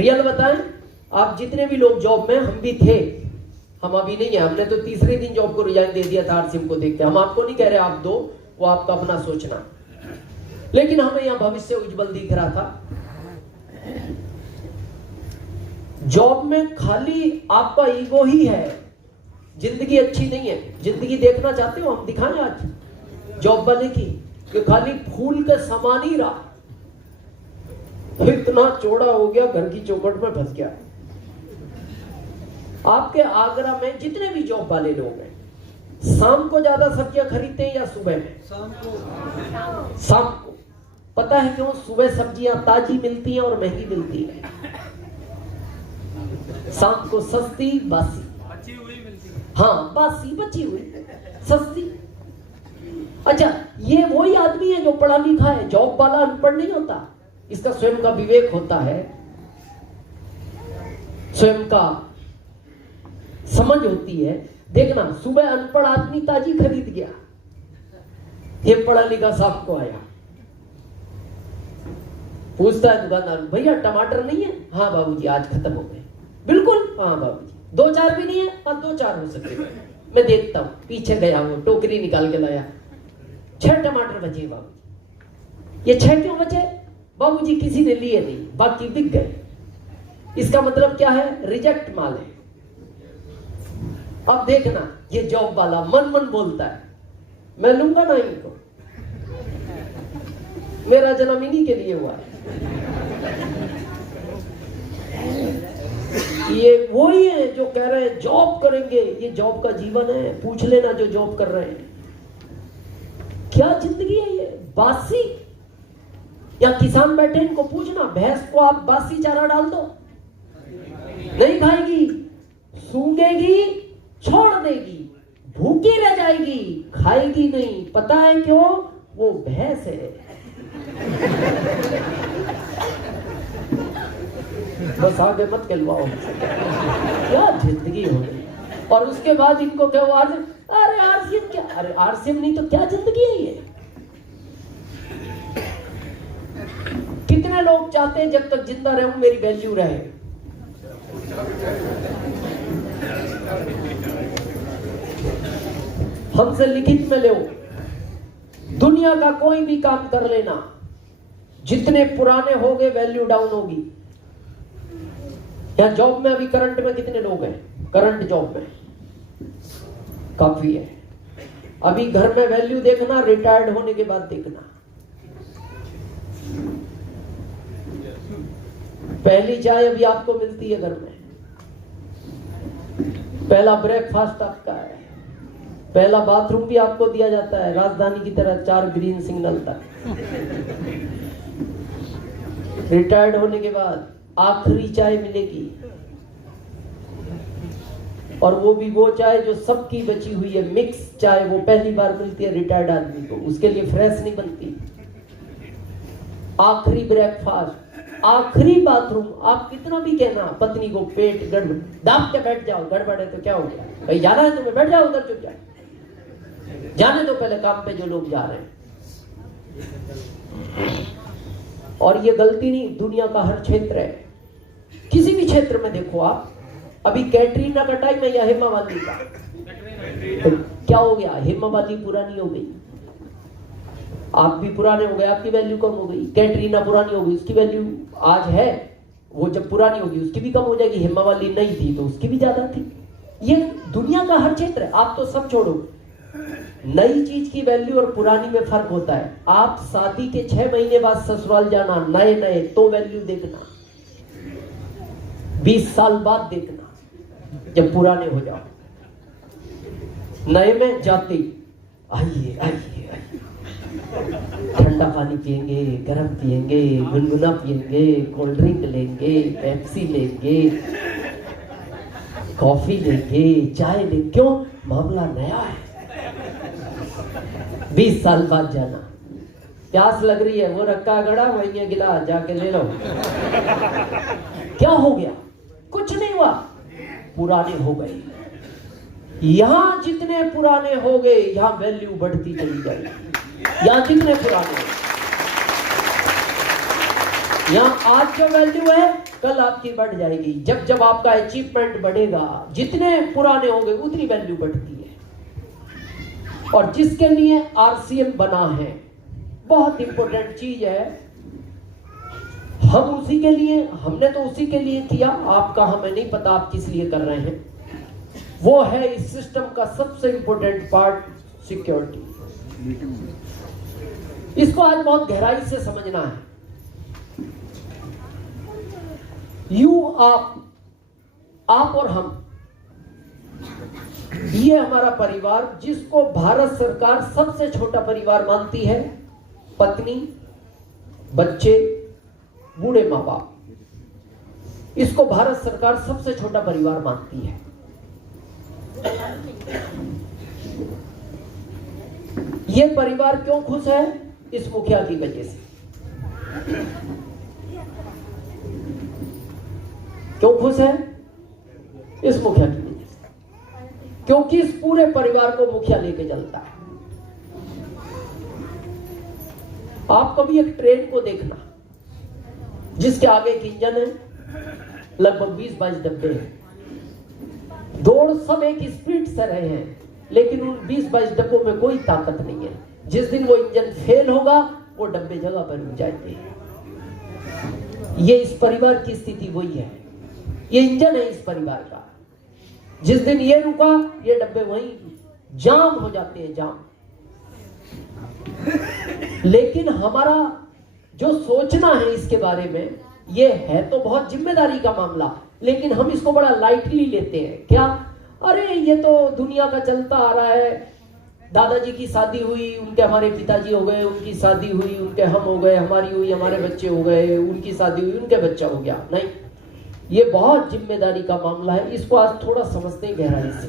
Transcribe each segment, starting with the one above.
Real बताएं, आप जितने भी लोग जॉब में, हम भी थे, हम अभी नहीं है, हमने तो तीसरे दिन जॉब को रिजाइन दे दिया था आरसीएम को देख के। हम आपको नहीं कह रहे आप दो, वो आपका अपना सोचना, लेकिन हमें यहाँ भविष्य उज्जवल दिख रहा था। जॉब में खाली आपका ईगो ही है, जिंदगी अच्छी नहीं है। जिंदगी देखना चाहते हो, हम दिखाएं आज जॉब वाले की, कि खाली फूल के समान ही रहा, इतना चौड़ा हो गया, घर की चौखट में फंस गया। आपके आगरा में जितने भी जॉब वाले लोग हैं, शाम को ज्यादा सब्जियां खरीदते हैं या सुबह में? शाम को। पता है क्यों? सुबह सब्जियां ताजी मिलती हैं और महंगी मिलती है, शाम को सस्ती बासी बची हुई मिलती है। हाँ, बासी बची हुई सस्ती। अच्छा, ये वही आदमी है जो पढ़ा लिखा है, जॉब वाला अनपढ़ नहीं होता, इसका स्वयं का विवेक होता है, स्वयं का समझ होती है। देखना, सुबह अनपढ़ आदमी ताजी खरीद गया, ये पढ़ा लिखा शाम को आया, पूछता है दुकानदार, भैया टमाटर नहीं है? हाँ बाबूजी आज खत्म हो गए। बिल्कुल, हाँ बाबूजी 2-4 भी नहीं है? हाँ 2-4 हो सकते, मैं देखता हूँ। पीछे गया, वो टोकरी निकाल के लाया, 6 टमाटर बचे बाबूजी। ये 6 क्यों बचे? बाबूजी किसी ने लिए नहीं, बाकी बिक गए। इसका मतलब क्या है? रिजेक्ट माल है। अब देखना, ये जॉब वाला मन मन बोलता है, मैं लूंगा ना इनको, मेरा जन्म इन्हीं के लिए हुआ है। ये वही है जो कह रहे हैं जॉब करेंगे, ये जॉब का जीवन है। पूछ लेना जो जॉब कर रहे हैं, क्या जिंदगी है ये? बासी। या किसान बैठे, इनको पूछना, भैंस को आप बासी चारा डाल दो, नहीं खाएगी, सूंघेगी, छोड़ देगी, भूखी रह जाएगी, खाएगी नहीं। पता है क्यों? वो भैंस है। बस आगे मत कहलवाओ, क्या जिंदगी हो गई। और उसके बाद इनको क्या हुआ? अरे आरसीएम क्या? अरे आरसीएम नहीं तो क्या जिंदगी है ये? कितने लोग चाहते हैं जब तक जिंदा रहूं मेरी वैल्यू रहे? हमसे लिखित में लो, दुनिया का कोई भी काम कर लेना, जितने पुराने होगे वैल्यू डाउन होगी। यहां जॉब में अभी करंट में कितने लोग हैं? करंट जॉब में काफी है। अभी घर में वैल्यू देखना, रिटायर्ड होने के बाद देखना। पहली चाय अभी आपको मिलती है घर में, पहला ब्रेकफास्ट आपका है, पहला बाथरूम भी आपको दिया जाता है, राजधानी की तरह 4 ग्रीन सिग्नल तक। रिटायर्ड होने के बाद आखिरी चाय मिलेगी, और वो भी वो चाय जो सबकी बची हुई है, मिक्स चाय, वो पहली बार मिलती है रिटायर्ड आदमी को, उसके लिए फ्रेश नहीं बनती। आखिरी ब्रेकफास्ट, आखिरी बाथरूम। आप कितना भी कहना पत्नी को, पेट गड़बड़, दाब के बैठ जाओ, गड़बड़ है तो क्या हो गया, भाई जाना है तुम्हें, बैठ जाओ उधर, चुप जाओ, जाने दो पहले काम पे जो लोग जा रहे हैं। और ये गलती नहीं, दुनिया का हर क्षेत्र है, किसी भी क्षेत्र में देखो आप। अभी कैटरीना का टाइम है या हेमा मालिनी का? तो क्या हो गया? हेमा मालिनी पुरानी हो गई, आप भी पुराने हो गए, आपकी वैल्यू कम हो गई। कैटरीना पुरानी हो गई, उसकी वैल्यू आज है, वो जब पुरानी होगी उसकी भी कम हो जाएगी। हेमा मालिनी नहीं थी तो उसकी भी ज्यादा थी। ये दुनिया का हर क्षेत्र है। आप तो सब छोड़ो, नई चीज की वैल्यू और पुरानी में फर्क होता है। आप शादी के 6 महीने बाद ससुराल जाना, नए नए, तो वैल्यू देखना, 20 साल बाद देखना जब पुराने हो जाओ। नए में जाते आइए आइए आइए, ठंडा पानी पियेंगे, गर्म पियेंगे, गुनगुना पियेंगे, कोल्ड ड्रिंक लेंगे, पेप्सी लेंगे, कॉफी लेंगे, चाय लेंगे। क्यों? मामला नया है। 20 साल बाद जाना, प्यास लग रही है, वो रखा गड़ा वही है गिलास, जाके ले लो। क्या हो गया? कुछ नहीं हुआ, पुराने हो गए। यहां जितने पुराने हो गए, यहां वैल्यू बढ़ती चली जाएगी। यहां जितने पुराने, यहां आज जो वैल्यू है कल आपकी बढ़ जाएगी। जब जब आपका अचीवमेंट बढ़ेगा, जितने पुराने होंगे उतनी वैल्यू बढ़ती है। और जिसके लिए आरसीएम बना है, बहुत इंपॉर्टेंट चीज है, हम उसी के लिए, हमने तो उसी के लिए किया, आपका हमें नहीं पता आप किस लिए कर रहे हैं। वो है इस सिस्टम का सबसे इंपॉर्टेंट पार्ट, सिक्योरिटी। इसको आज बहुत गहराई से समझना है। आप और हम, ये हमारा परिवार, जिसको भारत सरकार सबसे छोटा परिवार मानती है, पत्नी, बच्चे, बूढ़े माँ बाप, इसको भारत सरकार सबसे छोटा परिवार मानती है। ये परिवार क्यों खुश है? इस मुखिया की वजह से। क्यों खुश है? इस मुखिया की वजह से, क्योंकि इस पूरे परिवार को मुखिया लेके चलता है। आप कभी एक ट्रेन को देखना, जिसके आगे एक इंजन है, लगभग 20-22 डब्बे हैं, दौड़ सब एक स्पीड से रहे हैं, लेकिन उन 20-22 डब्बों में कोई ताकत नहीं है। जिस दिन वो इंजन फेल होगा, वो डब्बे जगह पर रुक जाएंगे। ये इस परिवार की स्थिति वही है। ये इंजन है इस परिवार का। जिस दिन ये रुका, ये डब्बे वहीं जाम हो जाते हैं, जाम। लेकिन हमारा जो सोचना है इसके बारे में, ये है तो बहुत जिम्मेदारी का मामला, लेकिन हम इसको बड़ा लाइटली लेते हैं। क्या? अरे ये तो दुनिया का चलता आ रहा है, दादाजी की शादी हुई, उनके हमारे पिताजी हो गए, उनकी शादी हुई, उनके हम हो गए, हमारी हुई, हमारे बच्चे हो गए, उनकी शादी हुई, उनके बच्चा हो गया। नहीं, ये बहुत जिम्मेदारी का मामला है। इसको आज थोड़ा समझते हैं गहराई से।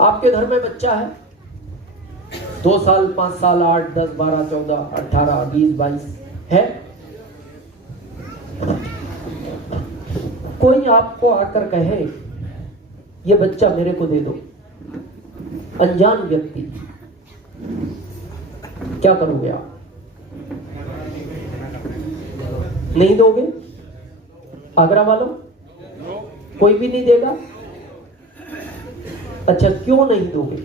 आपके घर में बच्चा है, 2 साल, 5 साल, 8, 10, 12, 14, 18, 20, 22 है। कोई आपको आकर कहे ये बच्चा मेरे को दे दो, अनजान व्यक्ति, क्या करोगे आप? नहीं दोगे? आगरा वालों, कोई भी नहीं देगा? अच्छा, क्यों नहीं दोगे?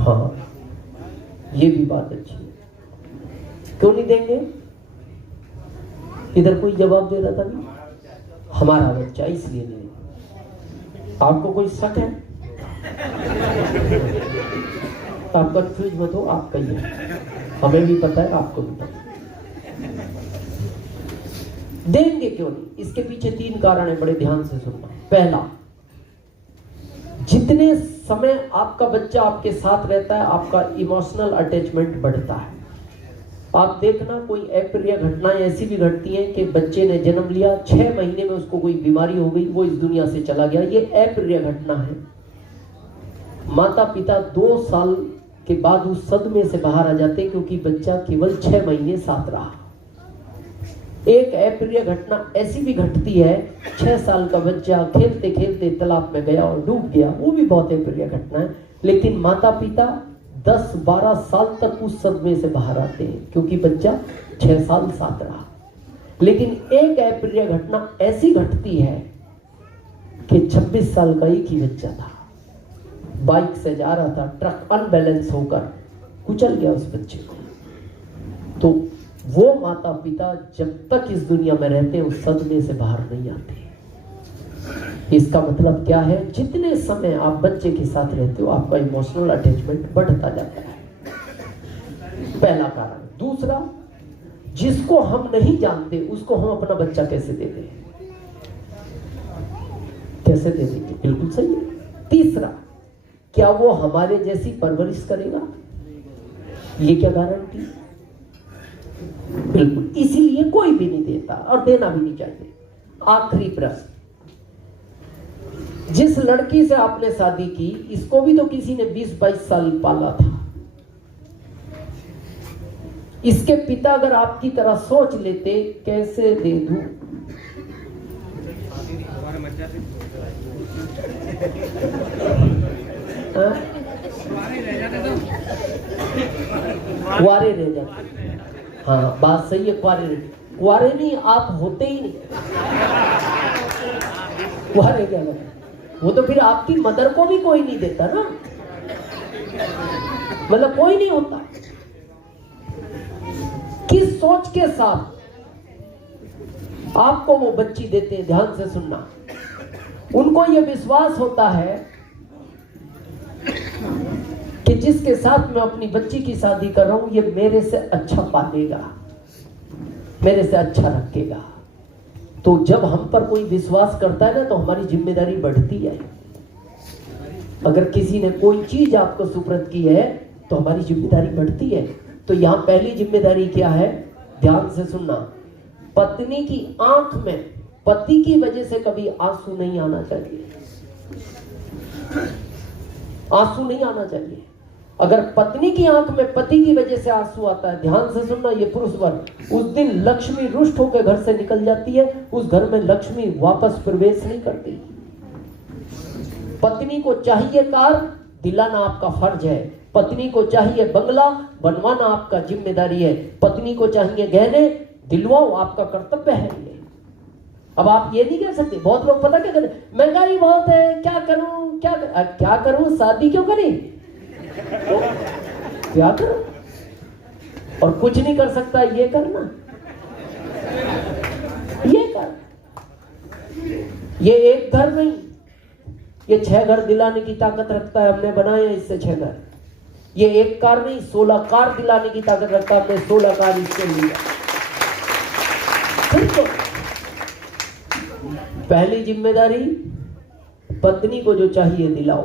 हाँ, ये भी बात अच्छी है। क्यों नहीं देंगे? इधर कोई जवाब दे रहा था नहीं, हमारा बच्चा इसलिए नहीं। आपको कोई शक है? आप कंफ्यूज मत हो, आपका ही है, हमें भी पता है, आपको भी पता है। देंगे क्यों नहीं? इसके पीछे 3 कारण है, बड़े ध्यान से सुनना। पहला, जितने समय आपका बच्चा आपके साथ रहता है, आपका इमोशनल अटैचमेंट बढ़ता है। आप देखना, कोई अप्रिय घटनाएं ऐसी भी घटती हैं कि बच्चे ने जन्म लिया, 6 महीने में उसको कोई बीमारी हो गई, वो इस दुनिया से चला गया, ये अप्रिय घटना है। माता पिता 2 साल के बाद उस सदमे से बाहर आ जाते हैं, क्योंकि बच्चा केवल 6 महीने साथ रहा। एक अप्रिय घटना ऐसी भी घटती है, 6 साल का बच्चा खेलते खेलते तालाब में गया और डूब गया, वो भी बहुत अप्रिय घटना है। लेकिन माता पिता 10-12 साल तक उस सदमे से बाहर आते हैं, क्योंकि बच्चा 6 साल साथ रहा। लेकिन एक अप्रिय घटना ऐसी घटती है कि 26 साल का एक ही बच्चा था, बाइक से जा रहा था, ट्रक अनबैलेंस होकर कुचल गया उस बच्चे को। तो वो माता पिता जब तक इस दुनिया में रहते हैं, उस सदमे से बाहर नहीं आते। इसका मतलब क्या है? जितने समय आप बच्चे के साथ रहते हो, आपका इमोशनल अटैचमेंट बढ़ता जाता है। पहला कारण। दूसरा, जिसको हम नहीं जानते उसको हम अपना बच्चा कैसे दे दें? कैसे दे देंगे? बिल्कुल सही है। तीसरा, क्या वो हमारे जैसी परवरिश करेगा? ये क्या गारंटी? बिल्कुल। इसीलिए कोई भी नहीं देता और देना भी नहीं चाहिए। आखिरी प्रश्न, जिस लड़की से आपने शादी की, इसको भी तो किसी ने 20-22 साल पाला था। इसके पिता अगर आपकी तरह सोच लेते, कैसे दे दूं? हाँ? कुआरे रह जाते। हाँ बात सही है, कुआरे नहीं, आप होते ही नहीं। कुआरे क्या करते, वो तो फिर आपकी मदर को भी कोई नहीं देता ना, मतलब कोई नहीं होता। किस सोच के साथ आपको वो बच्ची देते हैं, ध्यान से सुनना। उनको ये विश्वास होता है कि जिसके साथ मैं अपनी बच्ची की शादी कर रहा हूं ये मेरे से अच्छा पालेगा, मेरे से अच्छा रखेगा। तो जब हम पर कोई विश्वास करता है ना तो हमारी जिम्मेदारी बढ़ती है। अगर किसी ने कोई चीज आपको सुपुर्द की है तो हमारी जिम्मेदारी बढ़ती है। तो यहां पहली जिम्मेदारी क्या है, ध्यान से सुनना। पत्नी की आंख में पति की वजह से कभी आंसू नहीं आना चाहिए, आंसू नहीं आना चाहिए। अगर पत्नी की आंख में पति की वजह से आंसू आता है, ध्यान से सुनना, ये पुरुष वर्ग, उस दिन लक्ष्मी रुष्ट होकर घर से निकल जाती है, उस घर में लक्ष्मी वापस प्रवेश नहीं करती। पत्नी को चाहिए कार, दिलाना आपका फर्ज है। पत्नी को चाहिए बंगला, बनवाना आपका जिम्मेदारी है। पत्नी को चाहिए गहने, दिलवाओ, आपका कर्तव्य है ये। अब आप ये नहीं कह सकते, बहुत लोग पता क्या कहते, महंगाई बहुत है, क्या करूं क्या करूं, शादी क्यों करें, तो क्या करूं, और कुछ नहीं कर सकता, ये करना, ये कर। ये एक घर नहीं, ये 6 घर दिलाने की ताकत रखता है, हमने बनाए हैं इससे 6 घर। ये एक कार नहीं, 16 कार दिलाने की ताकत रखता है, हमने 16 कार इससे लिया। तो पहली जिम्मेदारी, पत्नी को जो चाहिए दिलाओ।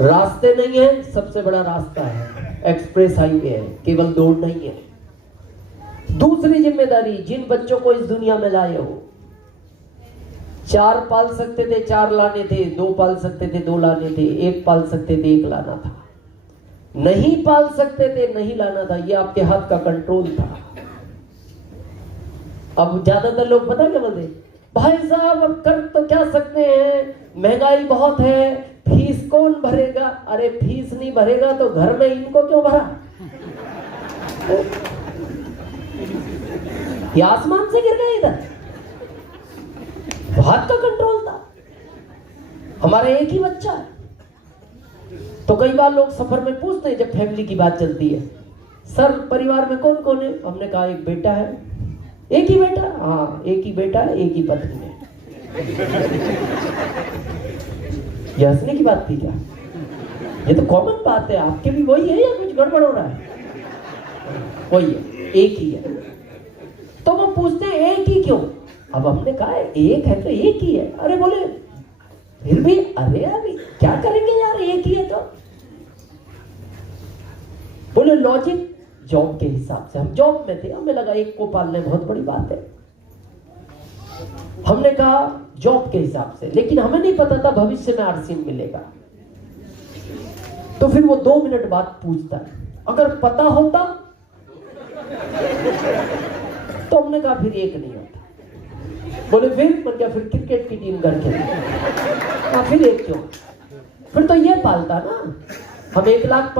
रास्ते नहीं है, सबसे बड़ा रास्ता है, एक्सप्रेस हाईवे है, केवल दौड़ नहीं है। दूसरी जिम्मेदारी, जिन बच्चों को इस दुनिया में लाए हो, 4 पाल सकते थे 4 लाने थे, 2 पाल सकते थे 2 लाने थे, 1 पाल सकते थे 1 लाना था, नहीं पाल सकते थे नहीं लाना था, ये आपके हाथ का कंट्रोल था। अब ज्यादातर लोग पता क्या बोलते, भाई साहब अब कर तो क्या सकते हैं, महंगाई बहुत है, फीस कौन भरेगा। अरे फीस नहीं भरेगा तो घर में इनको क्यों भरा, ये आसमान से गिर गए इधर, हाथ का कंट्रोल था। हमारा एक ही बच्चा है। तो कई बार लोग सफर में पूछते हैं जब फैमिली की बात चलती है, सर परिवार में कौन कौन है, हमने कहा एक बेटा है। एक ही बेटा, हाँ एक ही बेटा है, एक ही पत्नी है। ये हंसने की बात थी क्या, ये तो कॉमन बात है, आपके भी वही है या कुछ गड़बड़ हो रहा है, वही है, एक ही है। तो वो पूछते हैं एक ही क्यों, अब हमने कहा एक है तो एक ही है। अरे बोले फिर भी, अरे अभी क्या करेंगे यार, एक ही है तो। बोले लॉजिक, जॉब के हिसाब से, हम जॉब में थे, हमें लगा एक को पालने बहुत बड़ी बात है, हमने कहा जॉब के हिसाब से, लेकिन हमें नहीं पता था भविष्य में आरसीएम मिलेगा। तो फिर वो 2 मिनट बाद पूछता है, अगर पता होता तो हमने कहा फिर एक नहीं होता। बोले फिर मैं क्या, फिर क्रिकेट की टीम करके, फिर एक क्यों, फिर तो ये पालता ना, हम 1,05,000